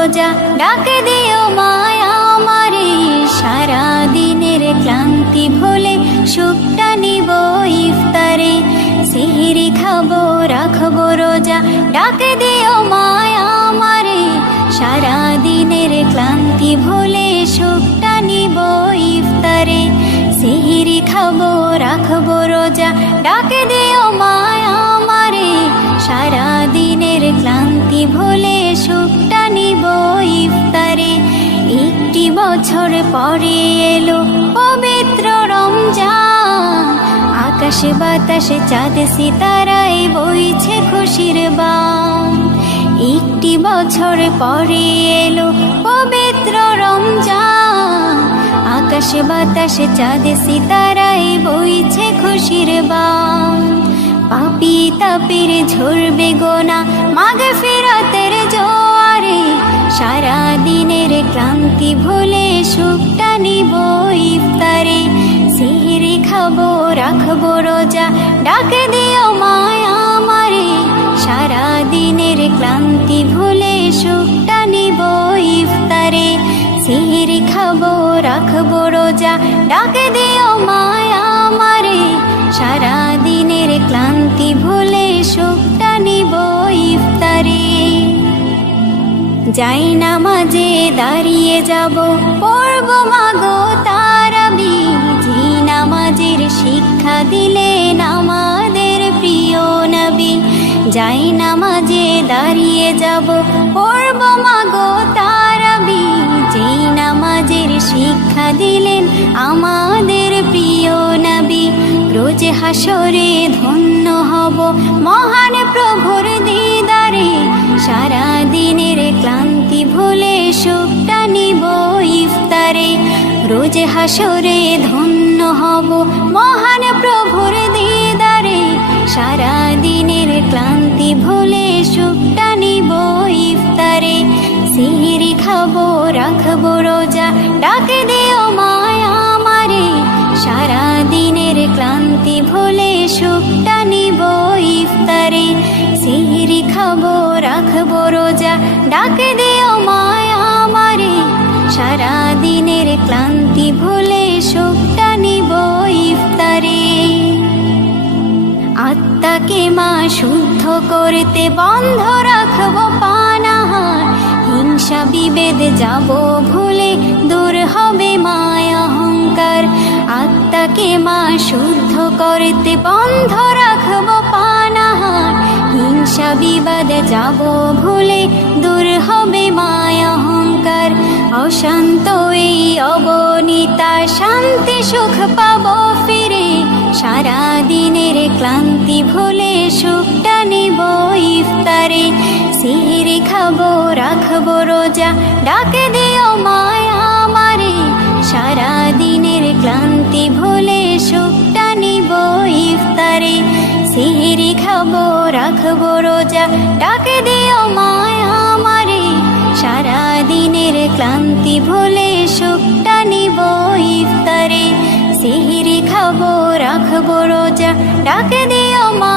রোজা ডাকে দিও মায়া আমারে, সারা দিনের ক্লান্তি ভুলে সুখটা নিব ইফতারে। সেহরি খাবো রাখবো রোজা ডাকে দিও মায়া আমারে, সারা দিনের ক্লান্তি ভুলে সুখটা নিব ইফতারে। সেহরি খাবো রাখবো রোজা ডাকে দিও মায়া আমারে, সারা দিনের ক্লান্তি ভুলে সুখটা নিব ইফতারে। একটি বছর পরে এলো পবিত্র রমজান, আকাশে বাতাসে চাঁদ সিতারায় বইছে খুশির বান। একটি বছর পরে এলো পবিত্র রমজান, আকাশে বাতাসে চাঁদ সিতারায় বইছে খুশির বান। পাপী তাপের ঝরবে গোনা মাগফিরাতের জোয়ারে, সারা দিনের ক্লান্তি ভুলে সুখটা নিব ইফতারে। সেহরি খাবো রাখবো রোজা ডাকে দিও মায়া আমারে, সারা দিনের ক্লান্তি ভুলে সুখটা নিব ইফতারে। সেহরি খাবো রাখবো রোজা ডাকে দিও মায়া আমারে, সারা দিনের ক্লান্তি ভুলে সুখটা নিব ইফতারে। যাই নামাজে দাঁড়িয়ে যাব পড়ব মাগো তারাবি, যে নামাজের শিক্ষা দিলেন আমাদের প্রিয় নবী। যাই নামাজে দাঁড়িয়ে যাব পড়ব মাগো তারাবি, যে নামাজের শিক্ষা দিলেন আমাদের প্রিয় নবী। রোজ হাসরে ধন্য হব মহান প্রভুর দিদারে, সারা দিনের ক্লান্তি ভুলে সুখটা নিব ইফতারে। রোজ হাসরে ধন্য হব মহান প্রভুর দিদারে, সারা দিনের ক্লান্তি ভুলে সুখটা নিব ইফতারে। সেহরি খাবো রাখবো রোজা ডাকে দিও মায়া আমারে, সারা দিনের ক্লান্তি ভুলে সুখটা নিব ইফতারে। সেহরি খাবো রাখবো রোজা ডাকে দিও মায়া আমারে, সারা দিনের ক্লান্তি ভুলে সুখটা নিব ইফতারে। আত্মাকে মা শুদ্ধ করতে বন্ধ রাখবো পানাহার, হিংসা বিভেদ যাব ভুলে দূর হবে মায়া অহংকার। আত্মাকে মা শুদ্ধ করতে বন্ধ রাখবো পানাহার, হিংসা বিবাদ যাব ভুলে দূর হবে মায়া অহংকার। অশান্ত এই অবনীতা শান্তি সুখ পাবো ফিরে, সারা দিনের ক্লান্তি ভুলে সুখটা নিব ইফতারে। সেহরি খাবো রাখবো রোজা ডাকে দিও মায়া আমারে, সারা দিনের ক্লান্তি ভুলে সুখটা নিব ইফতারে। সেহরি খাবো রাখবো রোজা ডাকে দিও মায়া আমারে, সারা দিনের ক্লান্তি ভুলে সুখটা নিব ইফতারে। সেহরি খাবো রাখবো রোজা ডাকে দিও মা